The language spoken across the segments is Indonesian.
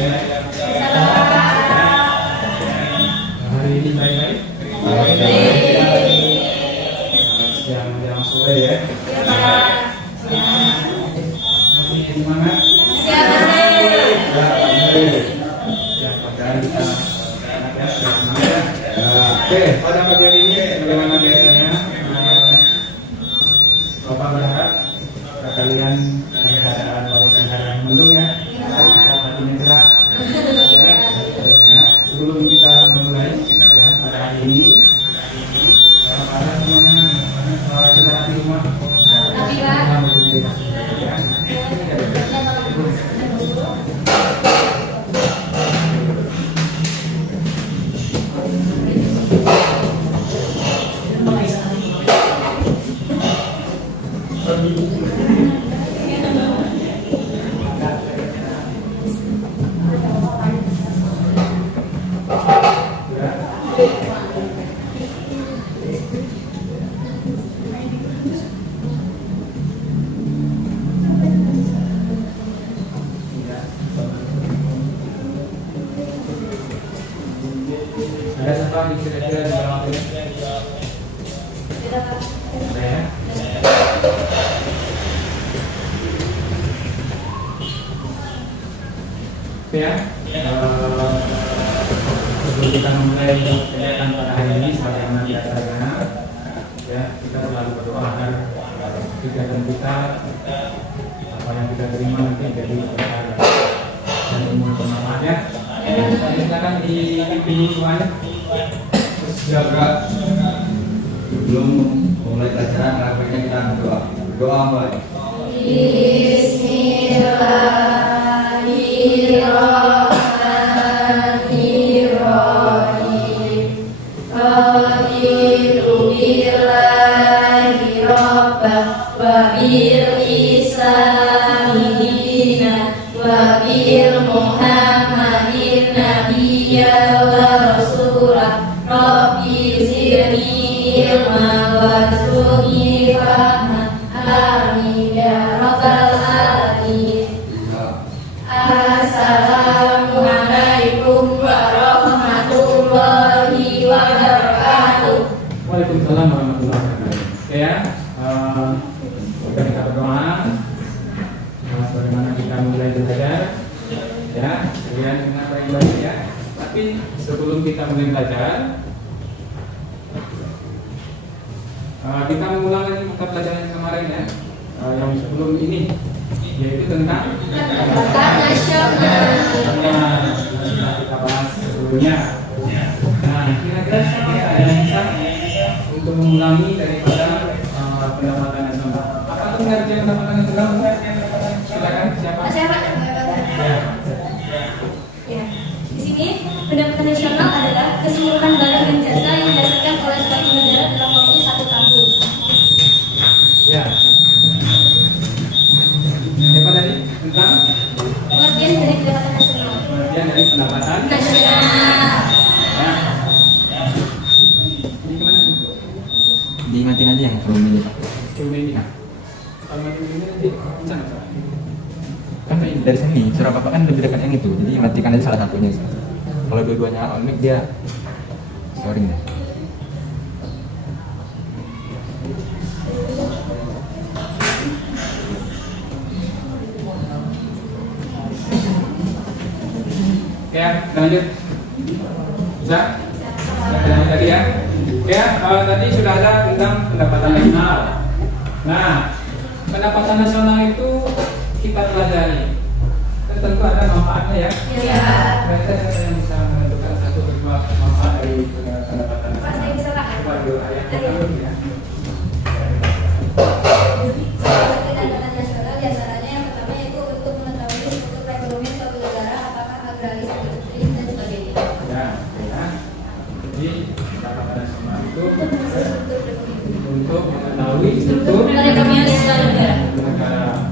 Hari ini baik-baik. Siang sore ya. Masih semangat. Oke, pada bagian ini bagaimana biasanya Bapak berangkat kalian keadaan walaupun hari mendung ya, hatinya cerah. Ya, sebelum kita memulai ya pada hari ini, para semuanya kita hati rumah. Ada siapa yang kira-kira di dalam ini? Ada ya? Oke ya, sebelum kita memulai kegiatan pada hari ini sebagaimana biasanya, ya kita selalu berdoa agar kegiatan kita apa yang kita terima nanti jadi berkah dan umum bermanfaat ya. Silakan dipimpin semuanya. Siap, sebelum memulai pelajaran, melakukannya kita berdoa. Doa mulai. Bismillahirrahmanirrahim. Raditu billahi rabbah wa bil islami dinan wa bil muhammadin nabiyya wa rasulah. Rabbi zidni ilma warzuqni fahma. Amin ya rabbal alamin. Assalamualaikum warahmatullahi wabarakatuh. Waalaikumsalam warahmatullahi wabarakatuh. Oke ya, kita berdoa. Bagaimana kita mulai belajar? Ya, kalian dengar baik-baik ya. Tapi sebelum kita mulai belajar, kita mengulang lagi mata pelajaran yang kemarin ya, yang sebelum ini, yaitu tentang Pendapatan nasional. Nah, kita bahas sebelumnya. Nah, kira-kira siapa yang bisa untuk mengulangi daripada pendapatan nasional? Apa itu pengertian pendapatan nasional? Silakan siapa? Ya. Di sini pendapatan nasional adalah keseluruhan barang dan jasa yang dihasilkan oleh suatu negara dalam waktu 1 tahun. Ya. Siapa tadi? Tentang Pengertian dari pendapatan nasional. pengertian dari pendapatan Nasional. ya. Ini kemana? Diingatin aja yang belum ini Pak. Film ini. Kalau ini nanti sana. Kan dari sini surat bapak kan lebih dekat yang itu, jadi matikan aja salah satunya. Kalau dua-duanya on mic dia sorry deh. Oke ya, kita lanjut. Bisa? Kita lanjut tadi ya. Oke ya, tadi sudah ada tentang pendapatan nasional. Nah, pendapatan nasional itu kita pelajari. Dan tentu ada manfaatnya ya. Iya. Berarti ada yang bisa menentukan satu kedua manfaat dari pendapatan Pak, saya nasional. bisa Pak. Coba dulu ayat pertama ya. Pendapatan nasional diantaranya yang pertama yaitu untuk mengetahui struktur perekonomian suatu negara, apakah agraris, industri, dan sebagainya. Ya, ya. Jadi pendapatan nasional itu untuk mengetahui struktur Perekonomian suatu negara. negara.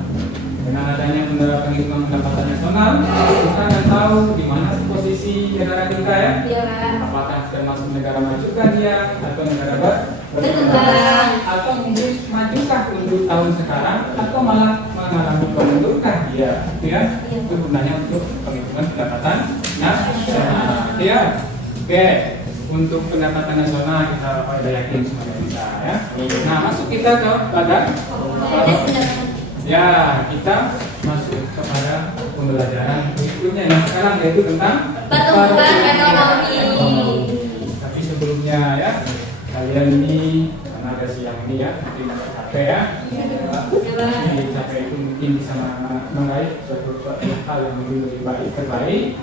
Dengan adanya penghitungan pendapatan nasional, kita akan tahu di mana posisi negara kita ya. Iya Pak. Apakah termasuk negara majukah dia atau negara Berkembang. atau mungkin majukah untuk tahun sekarang atau malah mengalami penundukah dia, gitu ya? Itu gunanya untuk penghitungan pendapatan nasional. Ya, oke. Untuk pendapatan nasional kita pada yakin semuanya bisa ya. Nah, masuk kita kepada ya, kita masuk kepada pembelajaran berikutnya yang sekarang, yaitu tentang Pertumbuhan ekonomi. Tapi sebelumnya ya, kalian ini karena ada siang ini ya, mungkin capek ya. Jadi capek itu mungkin bisa meraih suatu hal yang lebih baik, terbaik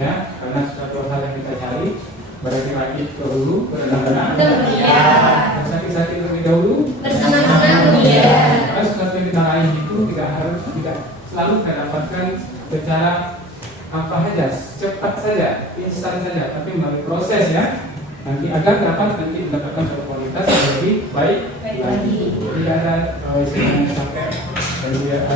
ya, karena suatu hal yang kita cari berarti lagi dahulu berenang-renang, sakit-sakit lebih dahulu, Bersenang-senang kemudian. karena sesuatu yang kita raih itu tidak selalu kita dapatkan secara apa saja, cepat saja, instan saja, tapi melalui proses ya. Nanti agar dapat nanti mendapatkan suatu kualitas yang lebih baik lagi. Tidak ada istilahnya sampai,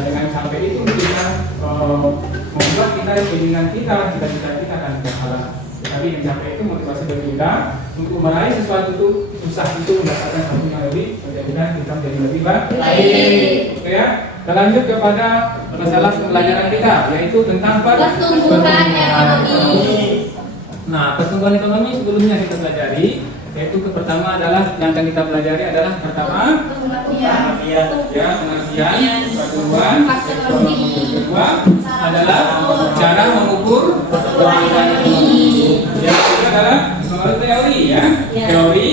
dengan sampai itu kita membuat kita keinginan kita, cita-cita kita akan terhalang. Tapi yang sampai itu motivasi dari kita untuk meraih sesuatu itu susah itu mendapatkan sesuatu yang lebih menjadikan kita menjadi lebih baik. Oke ya, kita lanjut kepada masalah pembelajaran kita, yaitu tentang Pertumbuhan ekonomi. Nah, pertumbuhan ekonomi sebelumnya kita pelajari, yaitu pertama adalah yang akan kita pelajari adalah pertama ya pengertian pertumbuhan ekonomi. Kedua adalah cara mengukur pertumbuhan ekonomi. Yang ketiga adalah teori ya, teori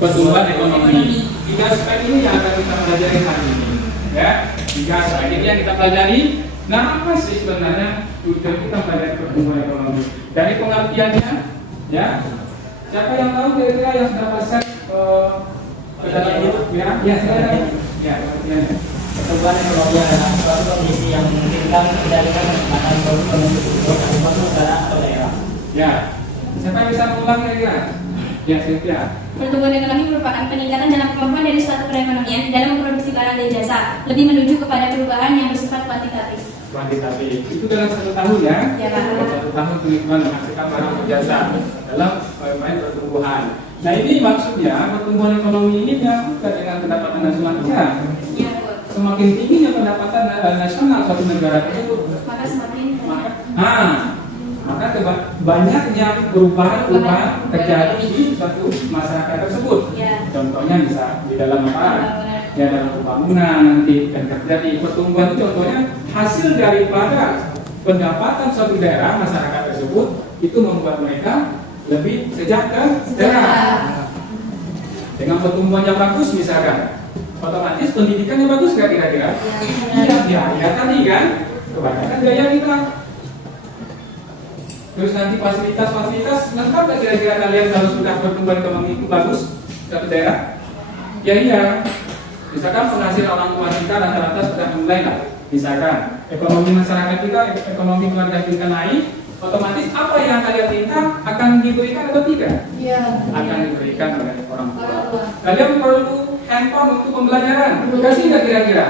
pertumbuhan ekonomi. 3 aspek ini yang akan kita pelajari hari ini. Ya, 3 aspek ini yang kita pelajari. Nah, apa sih sebenarnya tujuan kita pelajari pertumbuhan ekonomi? Dari pengertiannya, ya. Siapa yang tahu kira-kira yang sudah pasang ke dalam itu? Ya, saya. Ya, pengertiannya. Pertumbuhan ekonomi adalah suatu kondisi yang memungkinkan kendalikan peningkatan produk ekonomi suatu negara atau daerah. Ya, siapa yang bisa mengulang kira-kira? Ya, Cynthia. Pertumbuhan ekonomi merupakan peningkatan dalam kemampuan dari suatu perekonomian dalam memproduksi barang dan jasa, lebih menuju kepada perubahan yang bersifat kuantitatif. Kuantitatif itu dalam 1 tahun ya. Ya, Pak. Dalam 1 tahun penghitungan menghasilkan barang dan jasa dalam pertumbuhan. Nah, ini maksudnya pertumbuhan ekonomi ini bukan dengan pendapatan nasional saja. Ya, Semakin tingginya pendapatan nasional suatu negara tersebut, maka semakin maka banyaknya perubahan terjadi di suatu masyarakat tersebut. Ya. Contohnya bisa di dalam apa? Ya, dalam pembangunan nanti akan terjadi pertumbuhan itu. Contohnya hasil daripada pendapatan suatu daerah masyarakat tersebut itu membuat mereka lebih sejahtera. Dengan pertumbuhan yang bagus misalkan, otomatis pendidikannya bagus gak kira-kira? Iya, biaya tadi kan, kebanyakan biaya kita. Terus nanti fasilitas lengkap gak kira-kira kalian kalau sudah pertumbuhan ekonomi itu bagus suatu daerah? Ya iya. Misalkan penghasilan orang tua kita rata-rata sudah mulai lah. Misalkan ekonomi masyarakat kita, ekonomi keluarga kita naik, otomatis apa yang kalian minta akan diberikan atau tidak? Iya. Akan diberikan oleh orang tua. Kalian perlu handphone untuk pembelajaran, dikasih nggak kira-kira?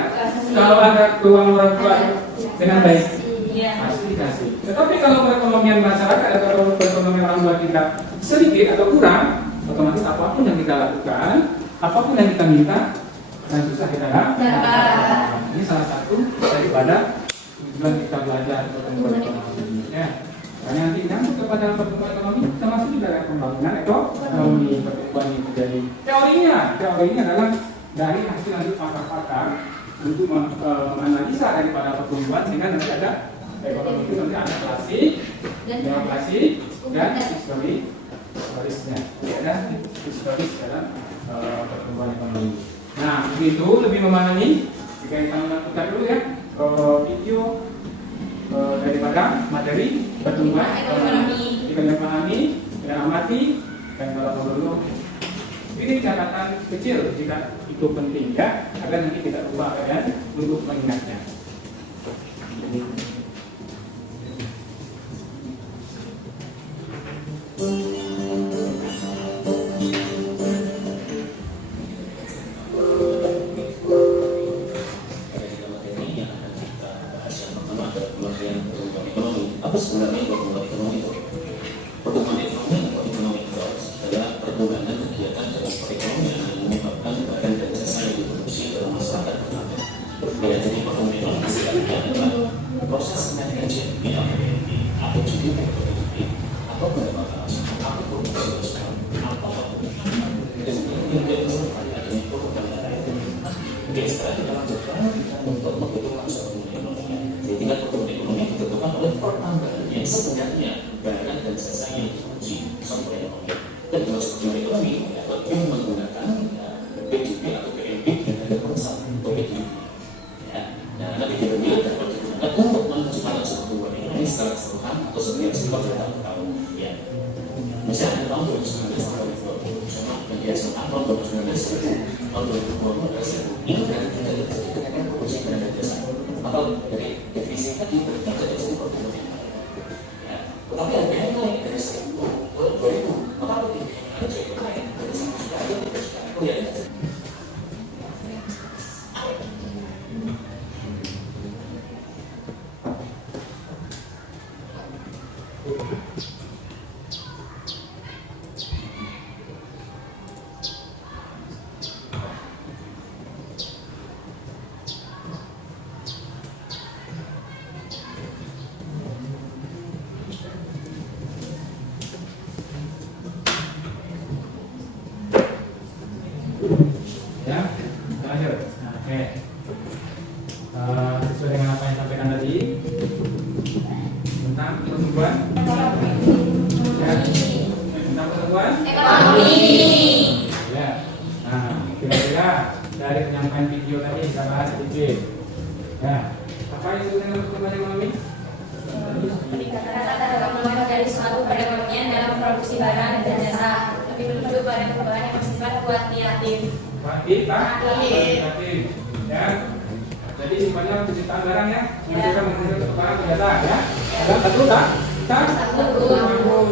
Kalau ada uang orang tua dengan baik, pasti dikasih. Tetapi kalau perekonomian masyarakat atau perekonomian orang tua kita sedikit atau kurang, otomatis apapun yang kita lakukan, apapun yang kita minta, dan susah kita dapat. Ini salah satu daripada tujuan kita belajar pertumbuhan ekonomi. Ya. Karena nanti nyambung kepada pertumbuhan ekonomi, termasuk juga pembangunan ekonomi pertumbuhan itu. Jadi teorinya adalah dari hasil lanjut pakar-pakar untuk menganalisa daripada pertumbuhan sehingga nanti ada ekonomi itu nanti ada klasik, neoklasik, dan historisnya. Jadi ada historis dalam pertumbuhan ekonomi. Nah, begitu lebih memahami jika kita menentukan dulu ya video daripada materi pertumbuhan ekonomi. Kita memahami dan amati dan kalau perlu ini catatan kecil jika itu penting ya agar nanti kita ubah kalian untuk mengingatnya. Apa sebenarnya pertumbuhan ekonomi itu? Pertumbuhan ekonomi atau ekonomi growth adalah pertumbuhan kegiatan dalam perekonomian yang menyebabkan barang dan jasa yang diproduksi dalam masyarakat bertambah. Jadi pertumbuhan ekonomi adalah proses kenaikan GDP atau GDP atau GDP yang sebenarnya barang dan jasa yang diproduksi sumber ekonomi. Dan kalau sumber ekonomi lebih menggunakan PDB atau PNB dengan universal atau PDB. Nah, tapi PDB dapat digunakan untuk melanjutkan pertumbuhan ekonomi secara keseluruhan atau setiap 10 tahun. Ya, misalnya tahun 2019 tahun 2020, sama bagi SMA tahun 2019 tahun 2020 ini dari kenaikan produksi barang dan jasa atau dari definisi tadi berarti terjadi pertumbuhan ekonomi. Ya, tetapi harganya naik dari 1.000 ke 2.000, maka PDB itu juga naik dari 1 juta ke 3 juta. Ya, Ya, lanjut. Nah, oke. Sesuai dengan apa yang disampaikan tadi tentang pertumbuhan, ya, tentang pertumbuhan Ekonomi. ya. Nah, kira-kira dari penyampaian video tadi kita bahas sedikit. Ya, apa yang disebut dengan pertumbuhan ekonomi? Peningkatan pertumbuhan dari suatu perekonomian dalam produksi barang dan jasa lebih menuju pada perubahan yang bersifat kuantitatif. Kuantitatif, ya. Jadi sifatnya penciptaan barang ya, menunjukkan menghasilkan barang dan jasa ya. Ada satu tak? Tahun.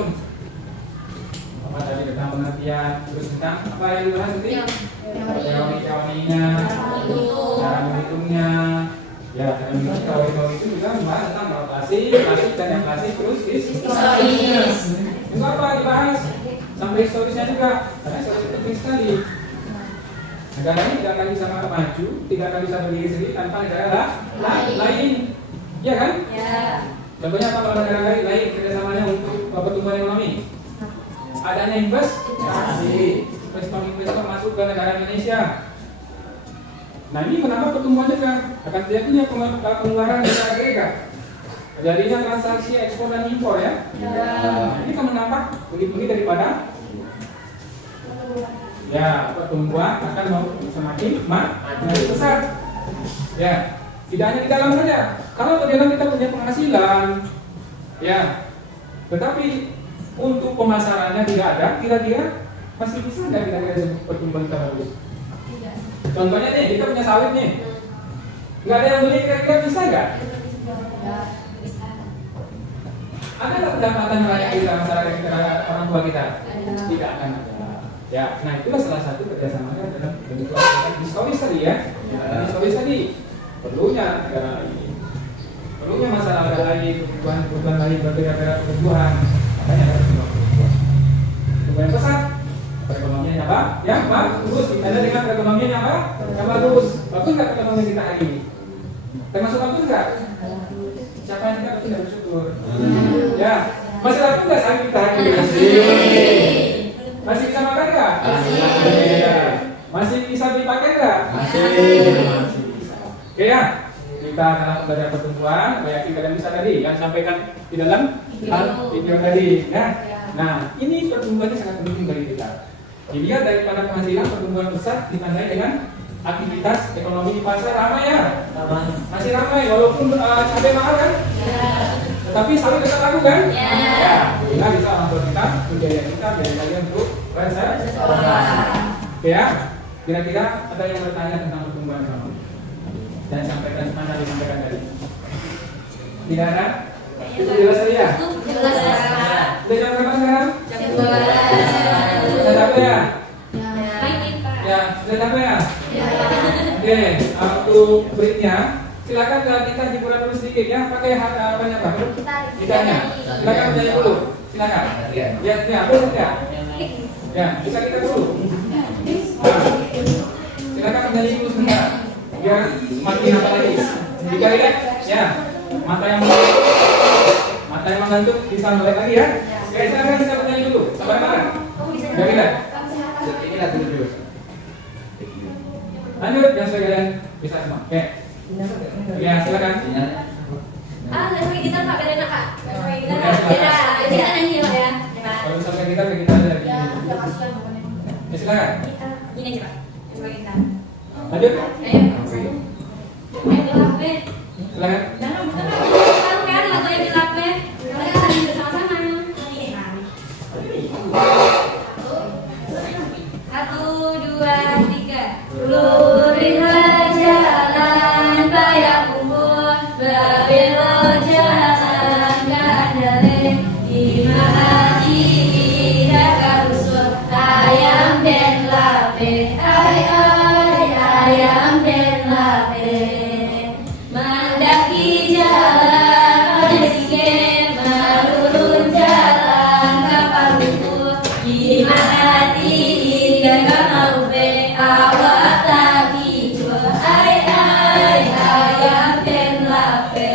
Apa tadi tentang pengertian, terus tentang apa yang dibahas nanti? Teori-teorinya, cara menghitungnya. Ya, cara menghitung teori-teori itu juga membahas tentang rotasi, klasik dan yang klasik terus Historis. itu apa dibahas? Sampai historisnya juga, karena historis itu penting sekali. Negara ini tidak akan bisa maju, tidak akan bisa berdiri sendiri tanpa negara lain, ya kan? Ya. Contohnya apa kalau negara lain kerjasamanya untuk pertumbuhan ekonomi? Adanya investasi, investor masuk ke negara Indonesia. Nah ini menambah pertumbuhan juga, akan terjadinya pengeluaran negara mereka. Terjadinya transaksi ekspor dan impor ya. Nah, ini akan menambah bunyi-bunyi daripada ya pertumbuhan akan semakin besar. Ya, tidak hanya di dalam saja. Kalau di dalam kita punya penghasilan, ya, tetapi untuk pemasarannya tidak ada, kira-kira masih bisa nggak kita pertumbuhan kita bagus? Contohnya nih, kita punya sawit nih, nggak ada yang beli, kira-kira bisa nggak? Ada nggak pendapatan rakyat kita, masyarakat kita, orang tua kita? Tidak akan ada. Ya, nah itulah salah satu kerjasamanya dalam bentuk historis tadi ya. Historis tadi perlunya negara lain, perlunya masalah negara lain, kebutuhan lain berbeda-beda kebutuhan. Makanya ada pertumbuhan. Pertumbuhan pesat, perekonomian yang apa? Yang bagus. Ada dengan perekonomian yang apa? Yang bagus. Bagus nggak perekonomian kita hari ini? Termasuk bagus nggak? Siapa yang tidak bersyukur? Ya, masih laku nggak saat kita hari ini? Masih bisa makan nggak? Masih bisa dipakai nggak? Masih bisa. Oke ya, kita dalam belajar pertumbuhan, banyak kita yang bisa tadi yang sampaikan di dalam video tadi. Ya. Nah, ini pertumbuhannya sangat penting bagi kita. Dilihat daripada penghasilan pertumbuhan besar ditandai dengan aktivitas ekonomi di pasar ramai ya. Masih ramai walaupun cabai mahal kan? Tetapi sawit tetap laku kan? Ya. Bila bisa orang tua kita, biaya kita, biaya kalian untuk sekolah. Oke ya. Kira-kira ada yang bertanya tentang pertumbuhan ekonomi? Dan sampaikan mana disampaikan tadi? Tidak ada? Itu jelas tadi ya? Jelas. Sudah jam berapa sekarang? Jam 12. Sudah capek ya? Baik, Pak. Ya, sudah capek ya? Ya. Oke, untuk breaknya silakan kita hiburan dulu sedikit ya, pakai banyak Pak. Ditanya, silakan bertanya dulu, silakan. Ya, boleh ya. Ya, bisa kita dulu. Silakan bertanya dulu sebentar, biar semakin apa lagi. Jika ya, ya, mata yang mengantuk bisa melek lagi ya. Oke, silakan kita bertanya dulu. Sabar. Ya kita. Inilah dulu. Lanjut, yang sekalian bisa semua. Oke. Ya, silakan. Nggak pakai gitar Pak, beda Kak. Nggak pakai gitar. Imahati ida karusul ayam den lape ay ayam den lape mendaki jalan miskin menurun jalan kapal lumpur imahati ida karupe awak tak hijau ay ayam den lape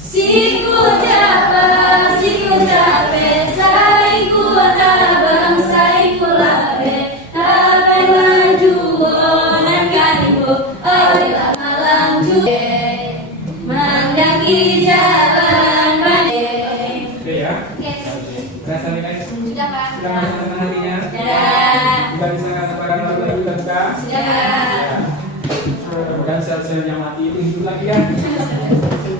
siku capek, saiku tabang, saiku lape, apa laju onan kaniku, orilah malam juwe, mendaki jalan pandai. Oke ya. Oke. Sudah saling Sudah Pak. sudah masuk teman hatinya. Sudah. Sudah bisa katakan lagu-lagu terbuka. Sudah. Dan sel-sel yang mati itu hidup lagi ya.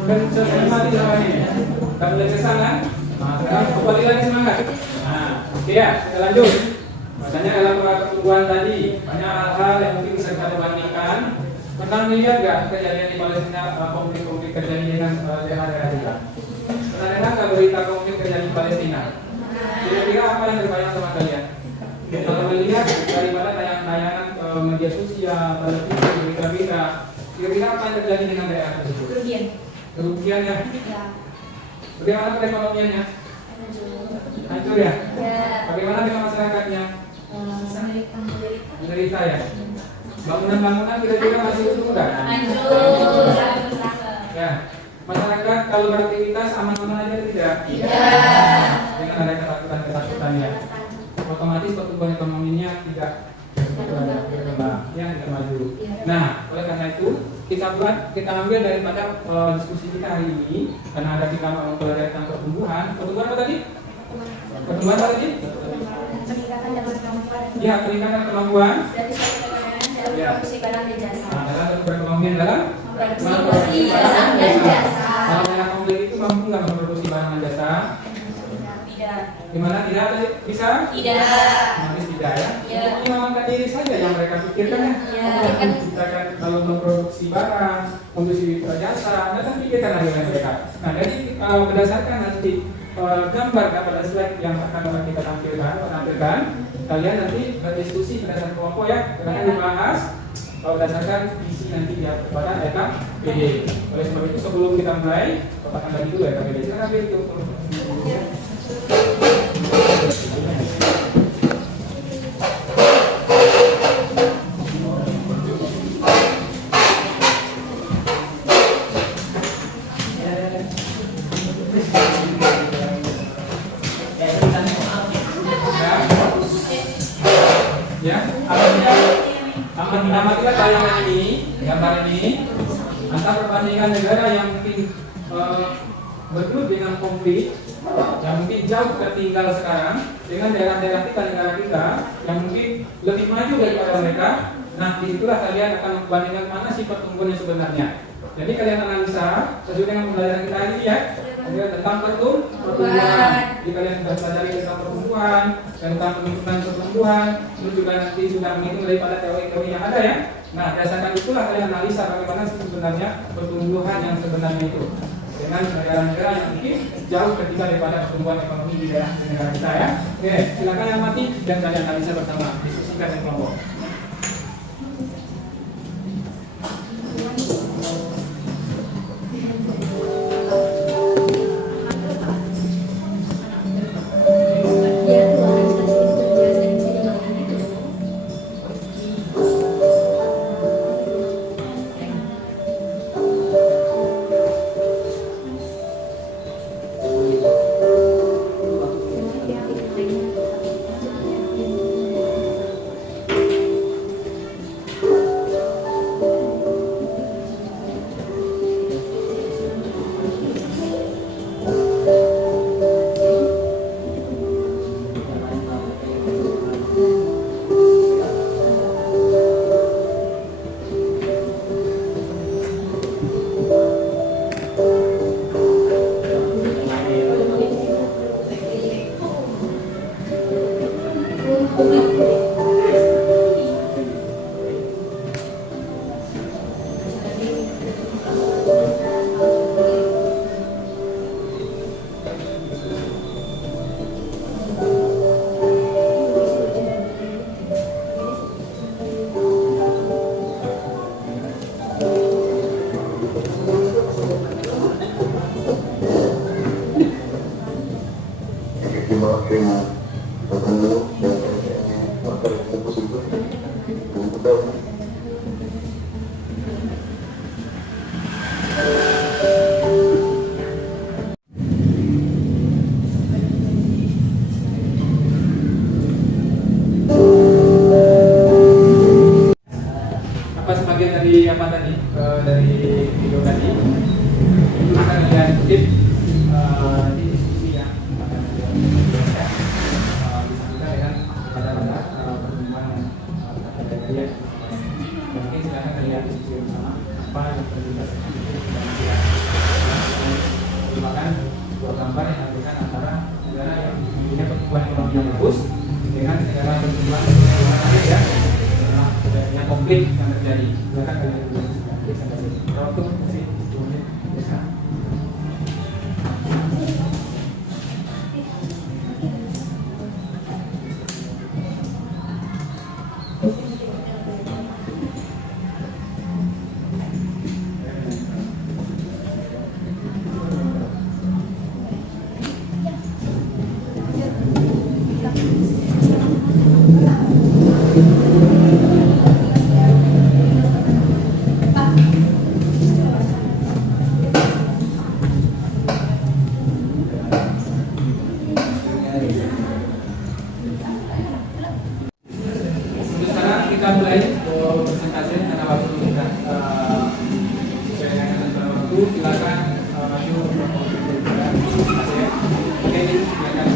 Dan sel-sel mati semuanya. Kita mulai ke sana. Nah, sekarang kembali lagi semangat. Nah, oke ya, kita lanjut. Misalnya dalam pertumbuhan tadi banyak hal-hal yang mungkin bisa kita bandingkan. Pernah melihat nggak kejadian di Palestina, konflik-konflik kejadian dengan daerah-daerah kita? Pernah dengar nggak berita konflik kejadian di Palestina? Kira-kira apa yang terbayang sama kalian? Kalau melihat daripada tayangan-tayangan media sosial, televisi, berita-berita, kira-kira apa yang terjadi dengan daerah tersebut? Kerugian ya? Bagaimana perekonomiannya? Hancur ya? Bagaimana dengan masyarakatnya? Menderita ya? Bangunan-bangunan kira-kira masih utuh enggak? Hancur. Ya. Masyarakat kalau beraktivitas aman-aman aja tidak? Tidak. Dengan ada ketakutan ya. Otomatis pertumbuhan ekonominya tidak berkembang, ya tidak maju. Nah, oleh karena itu kita ambil daripada diskusi kita hari ini, karena ada kita mempelajari tentang pertumbuhan. Pertumbuhan apa tadi? Pertumbuhan apa tadi? Peningkatan dalam kemampuan Ya, peningkatan kemampuan. dari suatu dalam produksi barang dan jasa. Nah, dalam perekonomian dalam Produksi barang dan jasa. Kalau daerah konflik itu mampu nggak memproduksi barang dan jasa? Tidak. Gimana tidak bisa? Tidak. Nanti tidak ya? Ya. Ini menyelamatkan diri saja yang mereka pikirkan ya. Ya. Kita kan kalau memproduksi barang, memproduksi jasa, nanti pikirkan lagi oleh mereka. Nah, jadi berdasarkan nanti gambar pada slide yang akan kita tampilkan, kalian nanti berdiskusi berdasarkan kelompok ya, akan dibahas berdasarkan visi nanti ya kepada EKPD. Oleh sebab itu sebelum kita mulai, katakan lagi dulu EKPD. Silakan itu. Ya, akan dinamakan tayangan ini, gambar ini, antara perbandingan negara yang mungkin bergelut dengan konflik, yang mungkin jauh tertinggal sekarang, dengan daerah-daerah kita, negara kita, yang mungkin lebih maju daripada mereka. Nah, disitulah kalian akan membandingkan mana sih pertumbuhan yang sebenarnya. Jadi kalian analisa sesuai dengan pembelajaran kita hari ini ya. Tentang pertumbuhan. Jadi kalian sudah pelajari tentang pertumbuhan, tentang penghitungan pertumbuhan, terus juga nanti sudah menghitung daripada teori-teori yang ada ya. Nah, berdasarkan itulah kalian analisa bagaimana sih sebenarnya pertumbuhan yang sebenarnya itu dengan negara-negara yang mungkin jauh ketika daripada pertumbuhan ekonomi di daerah negara kita ya. Oke, silakan yang mati dan kalian analisa bersama, diskusikan dengan kelompok. bawa kiriman tertentu dan kayaknya waktu itu positif dan betul. Apa sebagian dari apa tadi dari video tadi itu kita lihat tip di diskusi yang bisa kita lihat pada pertemuan ya. Mungkin silakan lihat diskusi bersama apa yang perlu kita merupakan sebuah gambar yang memberikan antara negara yang punya pertumbuhan ekonomi yang bagus dengan negara pertumbuhan ekonomi yang yang konflik yang terjadi. Silakan kalian diskusi sampai sini. Waktu masih 2 menit. Bisa. Untuk sekarang kita mulai presentasi karena waktu kita sesuai dengan ketentuan waktu. Silakan maju presentasi. Oke, silakan.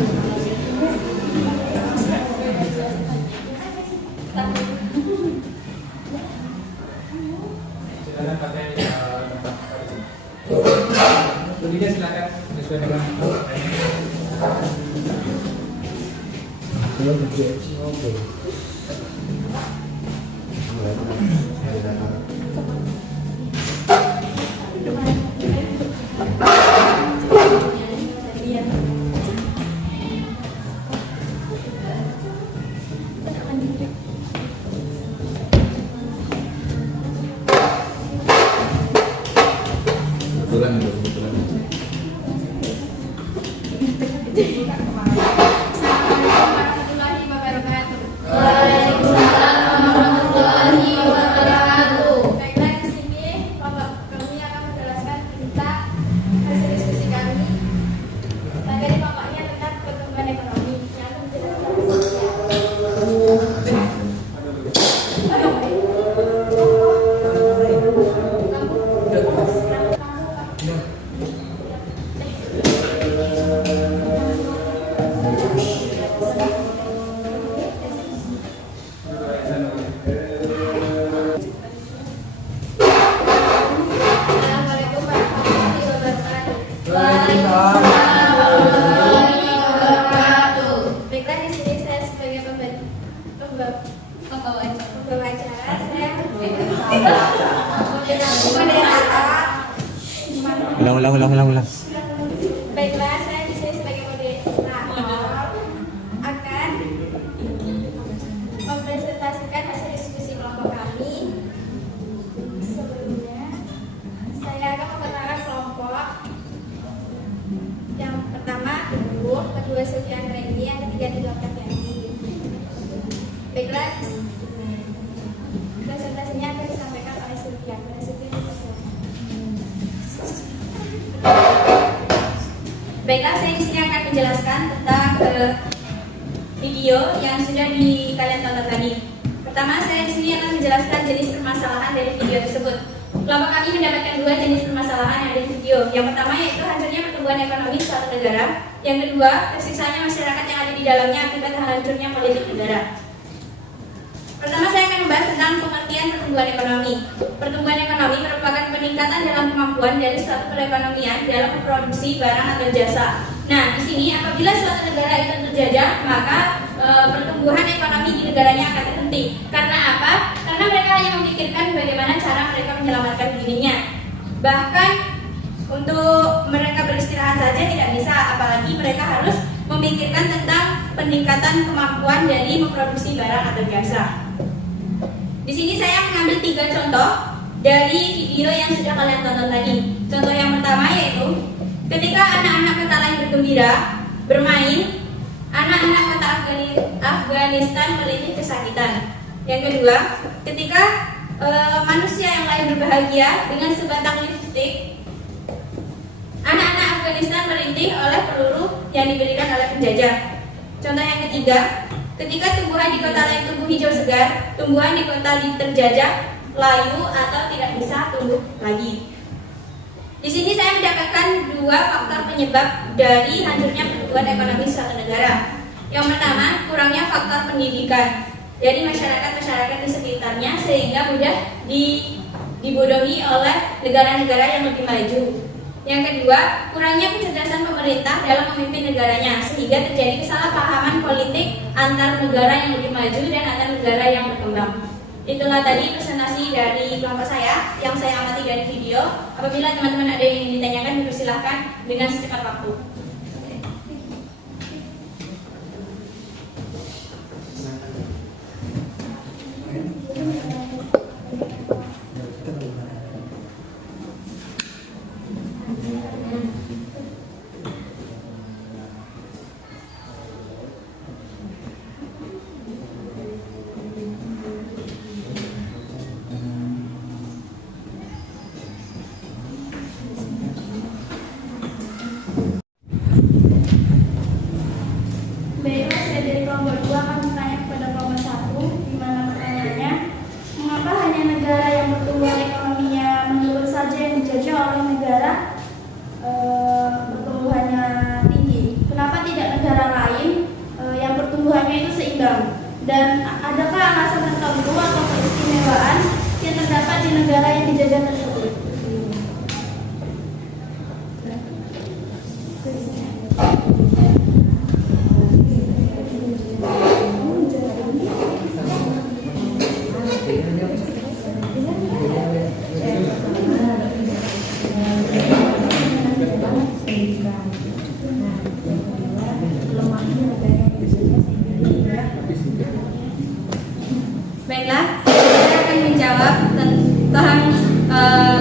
Silakan pakai tempat. Kemudian silakan sesuai dengan Warahmatullahi wabarakatuh. Waalaikumsalam warahmatullahi wabarakatuh. Baiklah, di sini Bapak kami akan menjelaskan tentang hasil diskusi kami. Materi pokoknya tentang pertumbuhan ekonomi yang Assalamualaikum warahmatullahi wabarakatuh. Waalaikumsalam warahmatullahi wabarakatuh. Baiklah, di sini saya sebagai pembawa acara, saya Ulang. Baiklah, saya di sini sebagai moderator akan mempresentasikan hasil diskusi kelompok kami. Sebelumnya, saya akan memperkenalkan kelompok yang pertama dulu, kedua Sylvia Anggraini, yang ketiga Dr. Yani. Baiklah, presentasinya akan disampaikan oleh Sylvia. Baiklah, saya di sini akan menjelaskan tentang video yang sudah kalian tonton tadi. Pertama, saya di sini akan menjelaskan jenis permasalahan dari video tersebut. Kelompok kami mendapatkan 2 jenis permasalahan yang ada di video. Yang pertama yaitu hancurnya pertumbuhan ekonomi suatu negara. Yang kedua, tersiksanya masyarakat yang ada di dalamnya akibat hancurnya politik negara. Pertama, saya akan membahas tentang pengertian pertumbuhan ekonomi. Pertumbuhan ekonomi merupakan peningkatan dalam kemampuan dari suatu perekonomian dalam memproduksi barang atau jasa. Nah, di sini apabila suatu negara itu terjajah, maka pertumbuhan ekonomi di negaranya akan terhenti. Karena apa? Karena mereka hanya memikirkan bagaimana cara mereka menyelamatkan dirinya. Bahkan untuk mereka beristirahat saja tidak bisa, apalagi mereka harus memikirkan tentang peningkatan kemampuan dari memproduksi barang atau jasa. Di sini saya mengambil 3 contoh dari video yang sudah kalian tonton tadi. Contoh yang pertama yaitu ketika anak-anak kota lain bergembira, bermain, anak-anak kota Afghanistan merintih kesakitan. Yang kedua, ketika manusia yang lain berbahagia dengan sebatang lipstik, anak-anak Afghanistan merintih oleh peluru yang diberikan oleh penjajah. Contoh yang ketiga, ketika tumbuhan di kota lain tumbuh hijau segar, tumbuhan di kota terjajah layu atau tidak bisa tumbuh lagi. Di sini saya mendapatkan dua faktor penyebab dari hancurnya pertumbuhan ekonomi suatu negara. Yang pertama, kurangnya faktor pendidikan dari masyarakat-masyarakat di sekitarnya sehingga mudah dibodohi oleh negara-negara yang lebih maju. Yang kedua, kurangnya kecerdasan pemerintah dalam memimpin negaranya sehingga terjadi kesalahpahaman politik antar negara yang lebih maju dan antar negara yang berkembang. Itulah tadi presentasi dari kelompok saya yang saya amati dari video. Apabila teman-teman ada yang ingin ditanyakan, dipersilahkan dengan secepat waktu. Baiklah, saya dari kelompok 2 akan bertanya kepada kelompok 1, di mana pertanyaannya, mengapa hanya negara yang pertumbuhan ekonominya menurun saja yang dijajah oleh negara pertumbuhannya tinggi? Kenapa tidak negara lain yang pertumbuhannya itu seimbang? Dan adakah alasan tertentu atau keistimewaan yang terdapat di negara yang dijajah tersebut? Baiklah, saya akan menjawab tentang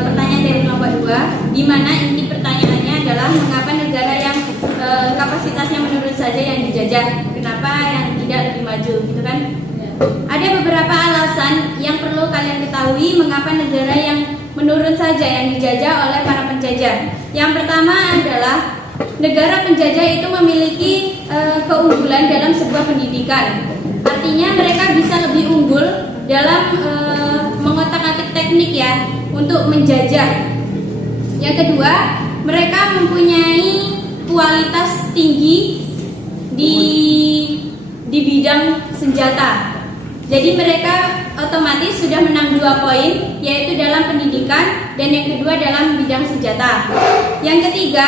pertanyaan dari kelompok 2, di mana inti pertanyaannya adalah mengapa negara yang kapasitasnya menurun saja yang dijajah, kenapa yang tidak lebih maju, gitu kan? Ada beberapa alasan yang perlu kalian ketahui mengapa negara yang menurun saja yang dijajah oleh para penjajah. Yang pertama adalah negara penjajah itu memiliki keunggulan dalam sebuah pendidikan. Artinya mereka bisa lebih unggul dalam mengotak-atik teknik ya untuk menjajah. Yang kedua, mereka mempunyai kualitas tinggi di bidang senjata. Jadi mereka otomatis sudah menang 2 poin, yaitu dalam pendidikan dan yang kedua dalam bidang senjata. Yang ketiga,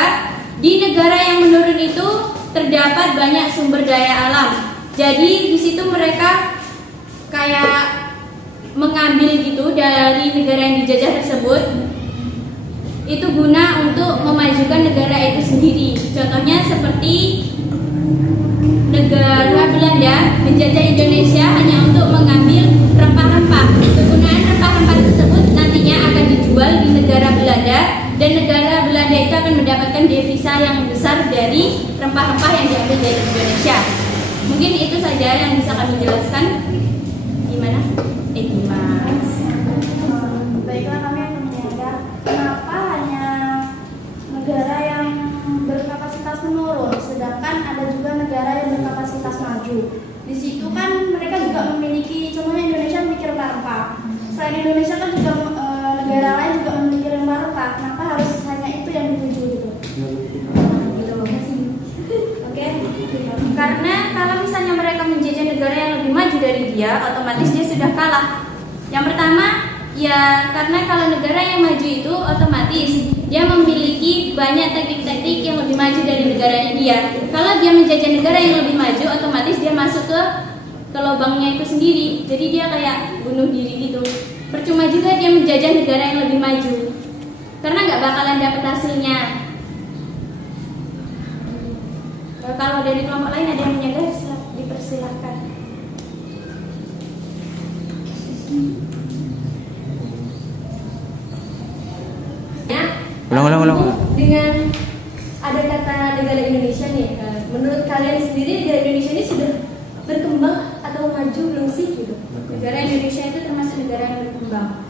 di negara yang menurun itu terdapat banyak sumber daya alam. Jadi di situ mereka kayak mengambil gitu dari negara yang dijajah tersebut, itu guna untuk memajukan negara itu sendiri. Contohnya seperti negara Belanda menjajah Indonesia hanya untuk mengambil rempah-rempah. Kegunaan rempah-rempah tersebut nantinya akan dijual di negara Belanda dan negara Belanda itu akan mendapatkan devisa yang besar dari rempah-rempah yang diambil dari Indonesia. Mungkin itu saja yang bisa kami jelaskan. Gimana? Dimas. Baiklah, kami akan menanyakan kenapa hanya negara yang berkapasitas menurun, sedangkan ada juga negara yang berkapasitas maju. Di situ kan mereka juga memiliki, contohnya Indonesia memiliki rempah-rempah. Selain Indonesia kan juga negara lain juga memiliki rempah-rempah. Kenapa harus hanya itu yang dituju gitu? Oke. Karena kalau misalnya mereka menjajah negara yang lebih maju dari dia, otomatis dia sudah kalah. Yang pertama, ya karena kalau negara yang maju itu otomatis dia memiliki banyak teknik-teknik yang lebih maju dari negaranya dia. Kalau dia menjajah negara yang lebih maju, otomatis dia masuk ke lubangnya itu sendiri. Jadi dia kayak bunuh diri gitu. Percuma juga dia menjajah negara yang lebih maju, karena nggak bakalan dapat hasilnya. Kalau dari kelompok lain ada yang menyaga, dipersilahkan. Ulang. Dengan ada kata negara Indonesia nih, menurut kalian sendiri negara Indonesia maju belum sih gitu? Negara Indonesia itu termasuk negara yang berkembang.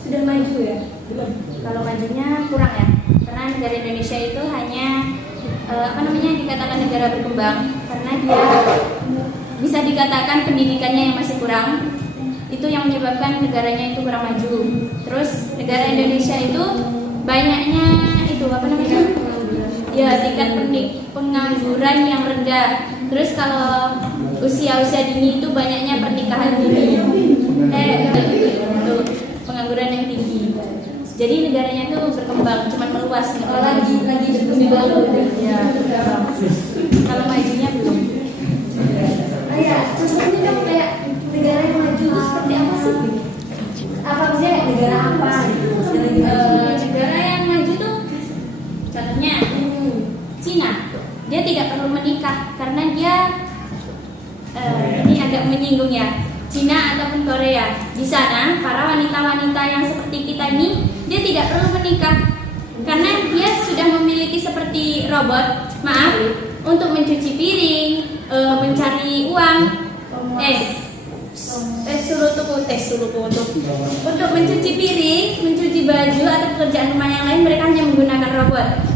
Sudah maju ya? Belum. Kalau majunya kurang ya. Karena negara Indonesia itu hanya dikatakan negara berkembang karena dia bisa dikatakan pendidikannya yang masih kurang. Itu yang menyebabkan negaranya itu kurang maju. Terus negara Indonesia itu banyaknya itu ya tingkat pengangguran yang rendah. Terus kalau usia-usia dini itu banyaknya pernikahan dini, pengangguran yang tinggi. Jadi negaranya itu berkembang, cuma meluas. Lagi berkembang. Ya, kalau majunya belum. Contohnya dong kayak negara yang maju itu seperti apa sih? Apa maksudnya negara apa? Negara yang maju tuh contohnya Cina. Dia tidak perlu menikah karena dia ini agak menyinggung ya. Cina ataupun Korea, di sana para wanita-wanita yang seperti kita ini dia tidak perlu menikah karena dia sudah memiliki seperti robot, untuk mencuci piring, mencari uang, untuk mencuci piring, mencuci baju atau pekerjaan rumah yang lain mereka hanya menggunakan robot.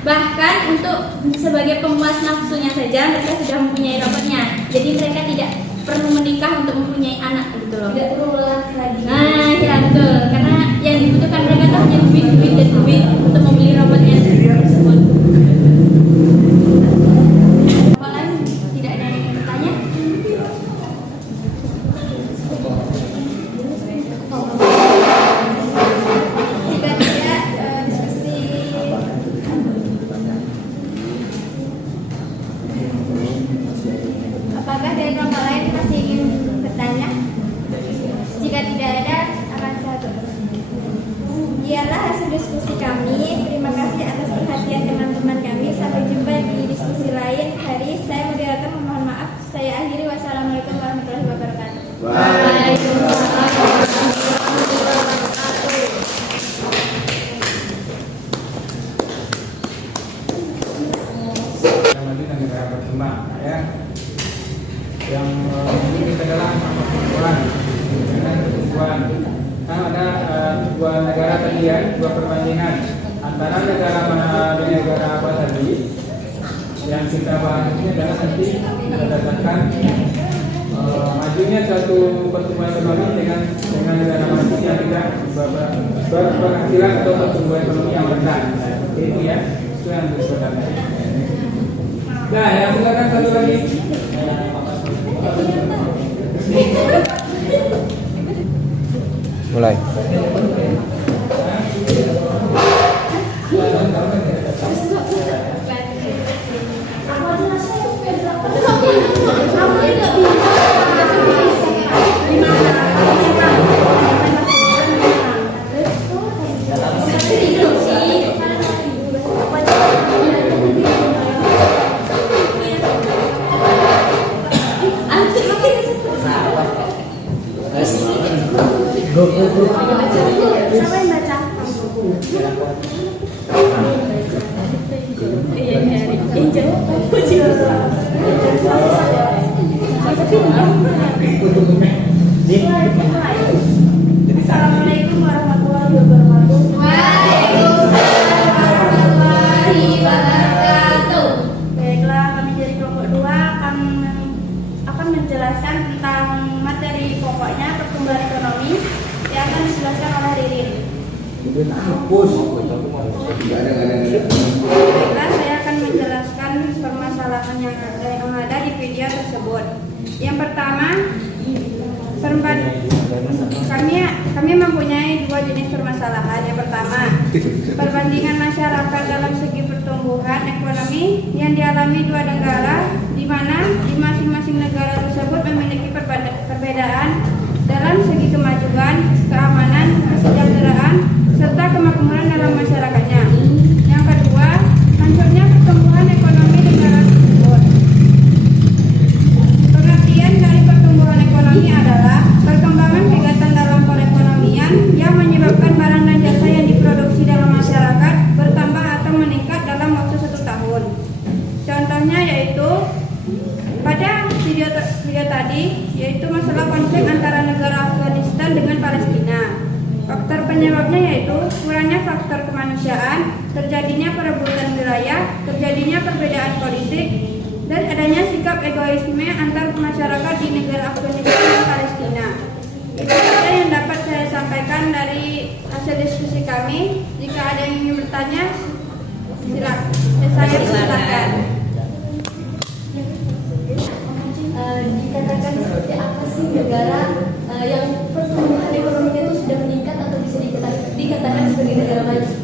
Bahkan untuk sebagai pemuas nafsunya saja mereka sudah mempunyai robotnya. Jadi mereka tidak perlu menikah untuk mempunyai anak gitu loh. Tidak perlu laki lagi. Ya betul. Karena yang dibutuhkan mereka tuh hanya duit untuk membeli robotnya tersebut. Apa lain? Tidak ada yang bertanya? Jika tidak, diskusi. Apakah dari kelompok lain masih ingin bertanya? Jika tidak ada, akan saya tutup. Ialah hasil diskusi kami. Terima kasih atas perhatian teman-teman kami. Sampai jumpa di diskusi lain hari. Saya moderator, mohon maaf. Saya akhiri. Wassalamualaikum warahmatullahi wabarakatuh. Kita maju dan negara berkembang, ya. Yang ini adalah pertumbuhan, ada dua negara tadi ya, dua perbandingan antara negara mana dan negara apa tadi. Yang kita bahas ini adalah nanti berdasarkan majunya suatu pertumbuhan ekonomi dengan negara maju yang tidak berpenghasilan atau pertumbuhan ekonomi yang rendah. Seperti itu ya, itu yang sebenarnya. Nah, yang silakan satu lagi. Mulai. Siapa yang baca? Assalamualaikum warahmatullahi wabarakatuh. Waalaikumsalam warahmatullahi wabarakatuh. Baiklah, kami dari kelompok 2 akan menjelaskan tentang materi pokoknya pertumbuhan ekonomi yang akan dijelaskan oleh Ririn. Baiklah, saya akan menjelaskan permasalahan yang ada di video tersebut. Yang pertama, kami mempunyai dua jenis permasalahan. Yang pertama, perbandingan masyarakat dalam segi pertumbuhan ekonomi yang dialami dua negara, di mana di masing-masing negara tersebut memiliki perbedaan dalam segi kemajuan, keamanan, kesejahteraan, serta kemakmuran dalam masyarakatnya. Yang kedua, hancurnya pertumbuhan ekonomi negara tersebut. Pengertian dari pertumbuhan ekonomi adalah perkembangan kegiatan dalam perekonomian yang menyebabkan barang dan jasa yang diproduksi dalam masyarakat bertambah atau meningkat dalam waktu 1 tahun. Contohnya yaitu Pada video tadi, yaitu masalah konflik antara negara Afghanistan dengan Palestina. Faktor penyebabnya yaitu kurangnya faktor kemanusiaan, terjadinya perebutan wilayah, terjadinya perbedaan politik, dan adanya sikap egoisme antar masyarakat di negara Afghanistan dan Palestina. Itu saja yang dapat saya sampaikan dari hasil diskusi kami. Jika ada yang ingin bertanya, saya silakan. Dikatakan seperti apa sih negara yang pertumbuhan ekonominya itu sudah meningkat atau bisa dikatakan sebagai negara maju?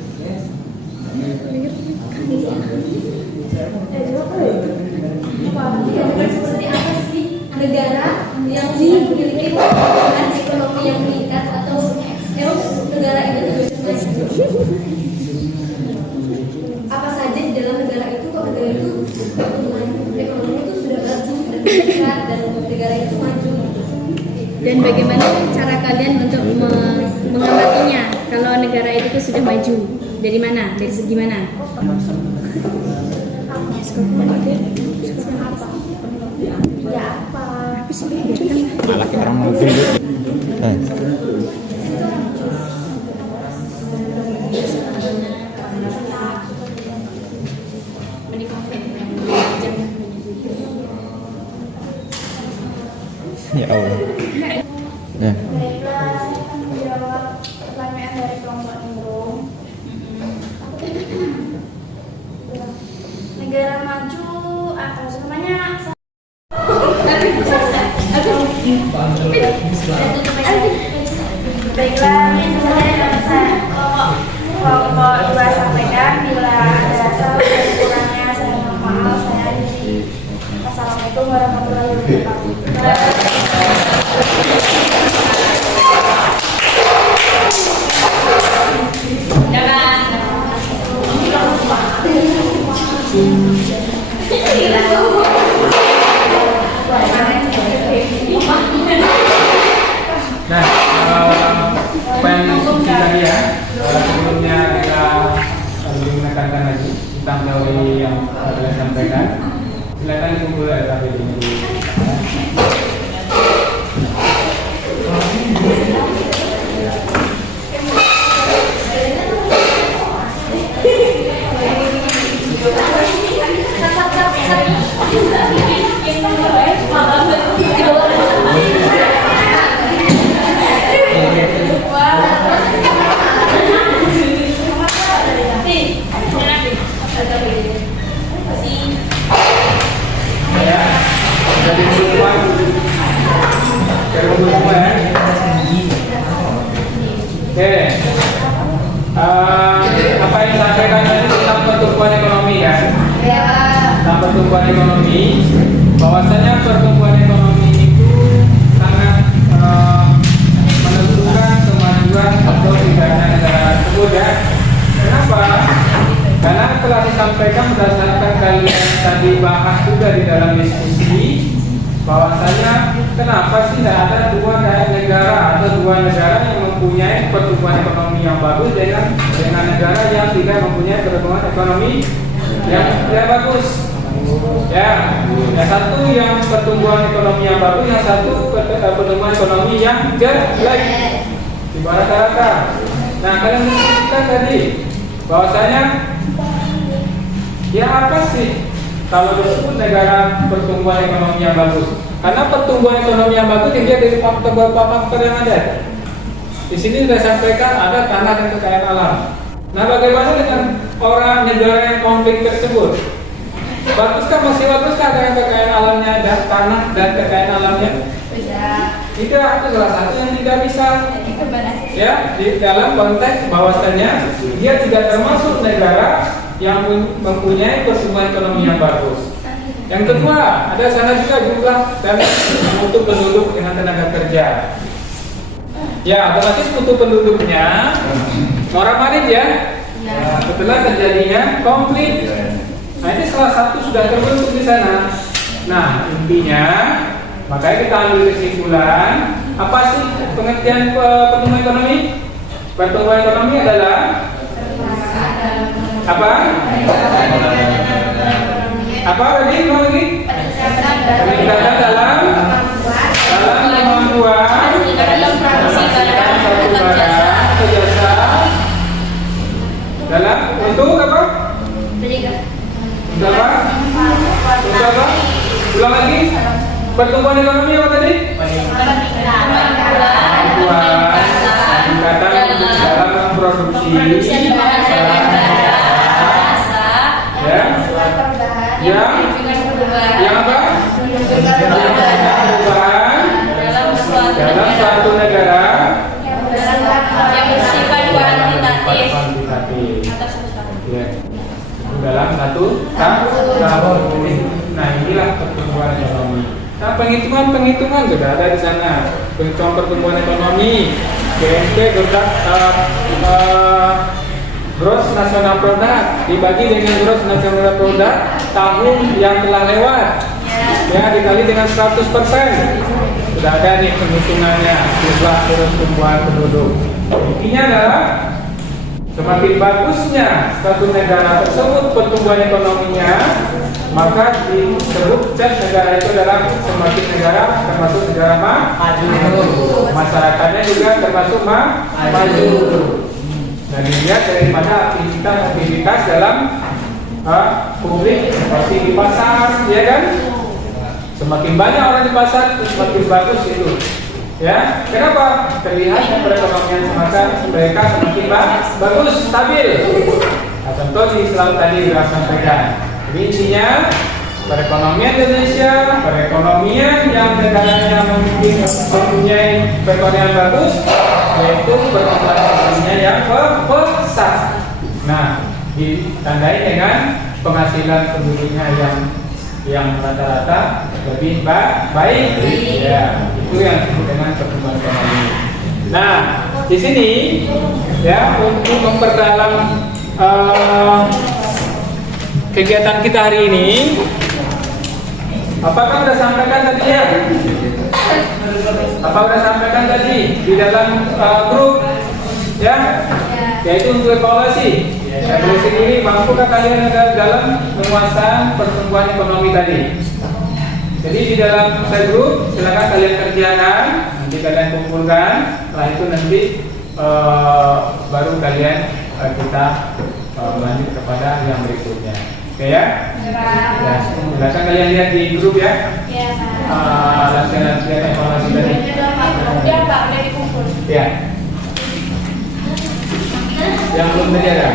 Dikatakan seperti apa sih negara yang memiliki pertumbuhan ekonomi yang meningkat atau negara itu sudah maju? Apa saja di dalam negara itu kok negara itu pertumbuhan ekonomi itu sudah bagus, sudah meningkat dan negara itu maju? Dan bagaimana cara kalian untuk mengamatinya kalau negara itu sudah maju? Dari mana? Dari segi mana? Laki orang mau dulu. Ya Allah. Ya. Baiklah, saya akan menjawab pertanyaan dari kelompok nimbrung. Negara maju, apa namanya? Baiklah, ini saya bisa kelompok dua sampaikan. Bila ada salah dan kurangnya, saya mohon maaf. Saya di Assalamualaikum warahmatullahi wabarakatuh. Nah, apa yang diskusi tadi ya, sebelumnya kita lebih menekankan lagi tentang teori yang saya sampaikan. Silakan dikumpul ya tadi ini. Apa yang disampaikan tadi tentang pertumbuhan ekonomi kan? Tentang pertumbuhan ekonomi, bahwasanya pertumbuhan ekonomi itu sangat menentukan kemajuan atau tidaknya negara tersebut ya. Kenapa? Karena telah disampaikan berdasarkan kalian tadi bahas juga di dalam diskusi, bahwasanya kenapa sih tidak ada dua negara atau dua negara yang mempunyai pertumbuhan ekonomi yang bagus dengan negara yang tidak mempunyai pertumbuhan ekonomi yang tidak bagus. Ya, yang satu yang pertumbuhan ekonomi yang bagus, yang satu pertumbuhan ekonomi yang jelek. Ibarat kata. Nah, kalian diskusikan tadi bahwasanya ya apa sih kalau disebut negara pertumbuhan ekonomi yang bagus? Karena pertumbuhan ekonomi yang bagus dilihat dari beberapa faktor yang ada. Di sini sudah sampaikan ada tanah dan kekayaan alam. Nah, bagaimana dengan orang negara yang konflik tersebut? Baguskah, masih baguskah dengan kekayaan alamnya dan tanah dan kekayaan alamnya? Tidak, itu salah satu yang tidak bisa. Ya, di dalam konteks bahwasannya dia tidak termasuk negara yang mempunyai pertumbuhan ekonomi yang bagus. Yang kedua, ada sana juga jumlah dan mutu penduduk dengan tenaga kerja. Ya, otomatis mutu penduduknya morat-marit ya. Setelah terjadinya konflik. Nah, ini salah satu sudah terbentuk di sana. Nah, intinya makanya kita ambil kesimpulan, apa sih pengertian pertumbuhan ekonomi? Pertumbuhan ekonomi adalah apa? Apa lagi? peningkatan dalam kemampuan satu barang atau jasa dalam untuk apa? Untuk apa? Untuk apa? Ulang lagi. Pertumbuhan ekonomi apa tadi? Peningkatan dalam produksi ya, yang apa? Perubahan dalam suatu negara yang bersifat kuantitatif. Ya. Dalam satu tahun. Nah, inilah pertumbuhan ekonomi. Nah, penghitungan sudah ada di sana. Penghitungan pertumbuhan ekonomi, GNP, Gross National Product dibagi dengan Gross National Product tahun yang telah lewat, ya, dikali dengan 100%. Sudah ada nih penghitungannya, jumlah pertumbuhan penduduk. Intinya adalah semakin bagusnya suatu negara tersebut pertumbuhan ekonominya, maka disebut negara itu adalah semakin negara termasuk negara maju. Masyarakatnya juga termasuk maju. Dan dilihat daripada aktivitas dalam publik seperti di pasar, ya kan? Semakin banyak orang di pasar, semakin bagus itu. Ya, kenapa? Terlihat perekonomian mereka semakin bagus, stabil. Nah, contoh di slide tadi sudah sampaikan. Jadi intinya perekonomian Indonesia, perekonomian yang negaranya mempunyai perekonomian bagus, yaitu pertumbuhan ekonominya yang pesat. Nah, ditandai dengan penghasilan penduduknya yang rata-rata lebih baik. Ya, itu yang disebut dengan pertumbuhan ekonomi. Nah, di sini ya untuk memperdalam kegiatan kita hari ini, apakah sudah sampaikan tadi ya? Apa sudah sampaikan tadi di dalam grup ya? Yaitu untuk evaluasi. Evaluasi ini mampukah kalian dalam penguasaan pertumbuhan ekonomi tadi? Jadi di dalam grup silakan kalian kerjakan, nanti kalian kumpulkan. Setelah itu nanti baru kalian kita lanjut kepada yang berikutnya. Oke ya? Ya, silakan kalian lihat di grup ya. Latihan evaluasi tadi. Ya. Yang belum tadi ada.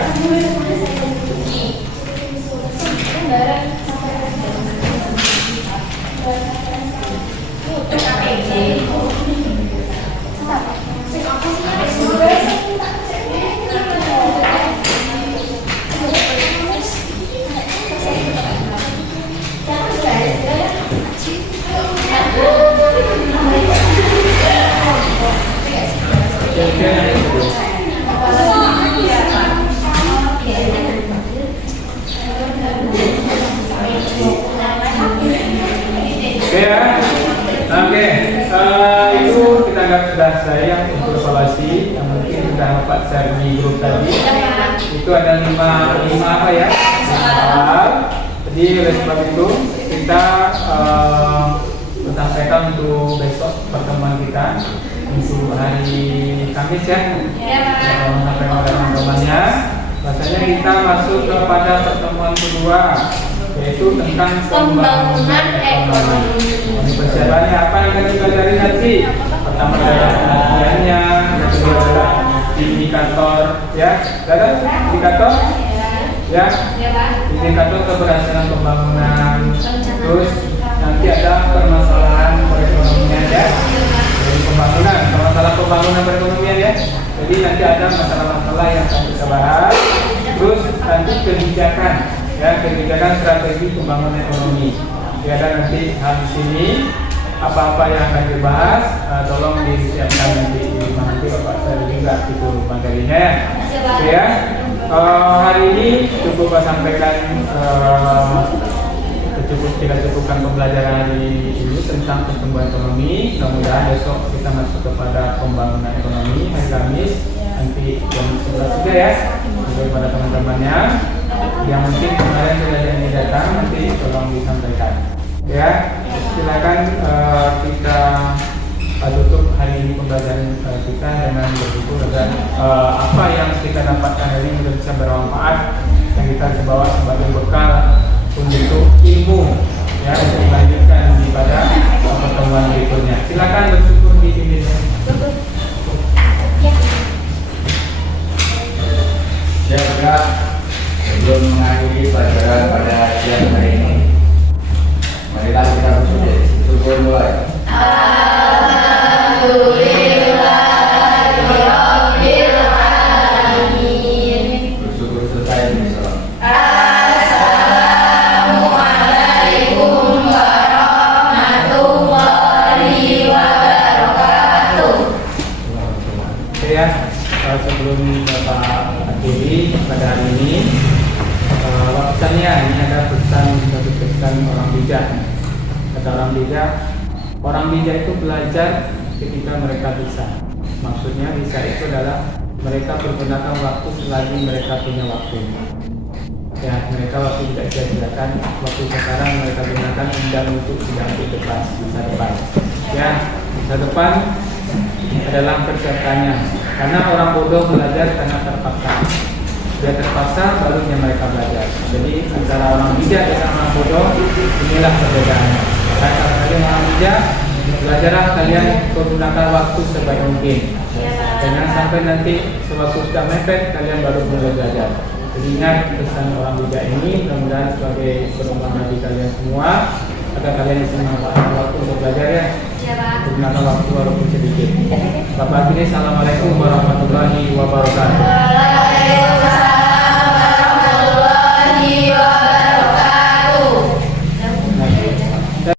Itu kita anggap sudah selesai untuk evaluasi. Yang mungkin sudah dapat share di grup tadi. Itu ada 5 apa ya? Hal. Jadi oleh sebab itu kita sampaikan untuk besok pertemuan kita untuk hari Kamis ya. Sampai teman-temannya. Rasanya kita masuk kepada pertemuan kedua, yaitu tentang pembangunan ekonomi. Persiapannya apa yang akan kita pelajari nanti? Pertama adalah penelitiannya, kedua adalah indikator, ya, indikator, ya, indikator keberhasilan pembangunan. Terus nanti ada permasalahan perekonomian ya, dari pembangunan, masalah pembangunan perekonomian ya. Jadi nanti ada masalah-masalah yang akan kita bahas. Terus nanti kebijakan. Ya, kebijakan strategi pembangunan ekonomi. Ya, ada nanti habis ini apa-apa yang akan dibahas, tolong disiapkan nanti Bapak saya juga itu materinya ya. Ya, hari ini cukup sampaikan kita cukupkan pembelajaran hari ini tentang pertumbuhan ekonomi. Mudah-mudahan besok kita masuk kepada pembangunan ekonomi hari Kamis nanti jam 11 juga ya. Kepada teman-temannya yang mungkin kemarin sudah ada yang datang nanti tolong disampaikan. Ya, silakan kita tutup hari ini pembelajaran kita dengan bersyukur agar apa yang kita dapatkan hari ini sudah bisa bermanfaat yang kita bisa bawa sebagai bekal untuk ilmu ya untuk melanjutkan pada pertemuan berikutnya. Silakan bersyukur di sini. Ya juga sebelum mengakhiri pelajaran pada siang hari ini, marilah kita bersyukur mulai. Bersyukur selesai salam. Assalamualaikum warahmatullahi wabarakatuh. Oke ya, sebelum Bapak akhiri pada hari ini, pesannya ini ada satu pesan orang bijak. Kata orang bijak itu belajar ketika mereka bisa. Maksudnya bisa itu adalah mereka pergunakan waktu selagi mereka punya waktu. Ya, mereka waktu tidak sia-siakan. Waktu sekarang mereka gunakan untuk sedang depan, masa depan. Ya, masa depan adalah persiapannya. Karena orang bodoh belajar karena terpaksa. Dia terpaksa barunya mereka belajar. Jadi antara orang bijak dan orang bodoh inilah perbedaannya. Karena kalian orang bijak, belajarlah kalian menggunakan waktu sebaik mungkin. Jangan sampai nanti sewaktu sudah mepet kalian baru mulai belajar. Jadi ingat pesan orang bijak ini, mudah-mudahan sebagai pedoman bagi kalian semua agar kalian bisa memanfaatkan waktu untuk belajar ya. Gunakan waktu walaupun sedikit. Bapak ini, assalamualaikum warahmatullahi wabarakatuh.